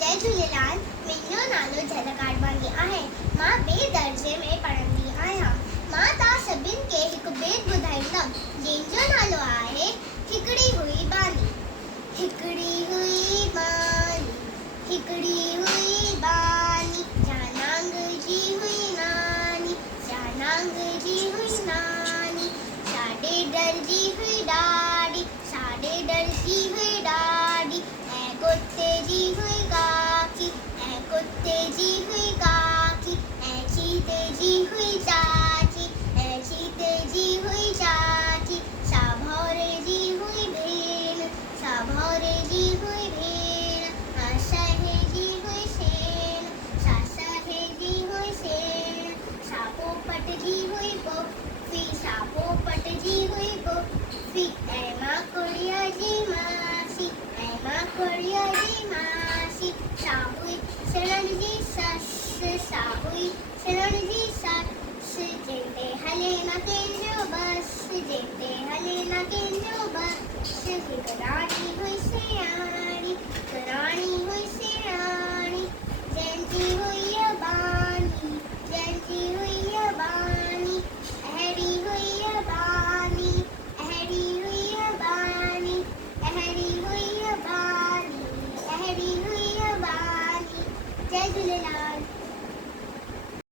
जय झूलेलाल। मुंहिंजो नालो झलक आडवाणी आहे। मां ॿिए दर्जे में पढ़ंदी आहियां। मां तव्हां सभिनि खे हिकु बेत ॿुधाईंदमि जंहिंजो नालो आहे हिकिड़ी हुई बानी। हिकिड़ी हुई बानी, हिकिड़ी हुई बानी, जानांग जी हुई नानी, जानांग जी हुई नानी। साडे डर जी हुई ॾाॾी, साडे डर जी हुई ॾाॾी। ऐं कुत्ते जी हुई काकी, ऐं कुत्ते जी हुई काकी। ऐं चीते जी हुई चाची, ऐं चीते जी हुई चाची। सा भौरे जी हुई भेण, सा भौरे जी हुई भेण। सहे जी हुई सेण, सा सहे जी हुई सेण। सा पोपट जी हुई पुफी, सा पोपट जी हुई पुफी। ऐं माकुड़िया जी मासी, ऐं माकुड़िया जी मासी। सा हुई सिरण जी ससु, सा हुई सिरण जी